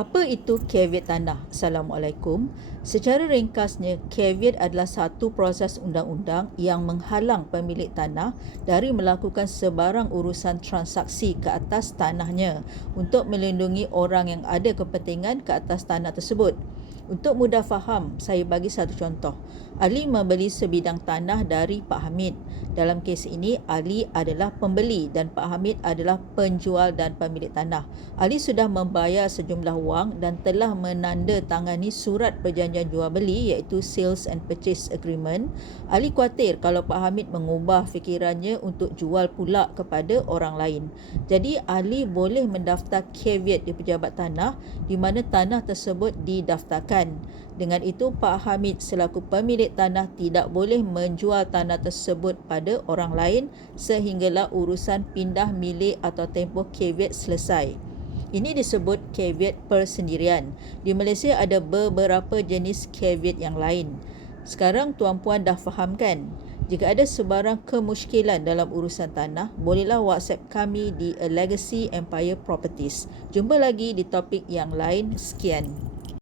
Apa itu caveat tanah? Assalamualaikum. Secara ringkasnya, caveat adalah satu proses undang-undang yang menghalang pemilik tanah dari melakukan sebarang urusan transaksi ke atas tanahnya untuk melindungi orang yang ada kepentingan ke atas tanah tersebut. Untuk mudah faham, saya bagi satu contoh. Ali membeli sebidang tanah dari Pak Hamid. Dalam kes ini, Ali adalah pembeli dan Pak Hamid adalah penjual dan pemilik tanah. Ali sudah membayar sejumlah wang dan telah menandatangani surat perjanjian jual beli iaitu Sales and Purchase Agreement. Ali khawatir kalau Pak Hamid mengubah fikirannya untuk jual pula kepada orang lain. Jadi Ali boleh mendaftar caveat di pejabat tanah di mana tanah tersebut didaftarkan. Dengan itu, Pak Hamid selaku pemilik tanah tidak boleh menjual tanah tersebut pada orang lain sehinggalah urusan pindah milik atau tempoh caveat selesai. Ini disebut caveat persendirian. Di Malaysia ada beberapa jenis caveat yang lain. Sekarang tuan-puan dah faham kan? Jika ada sebarang kemusykilan dalam urusan tanah, bolehlah WhatsApp kami di A Legacy Empire Properties. Jumpa lagi di topik yang lain. Sekian.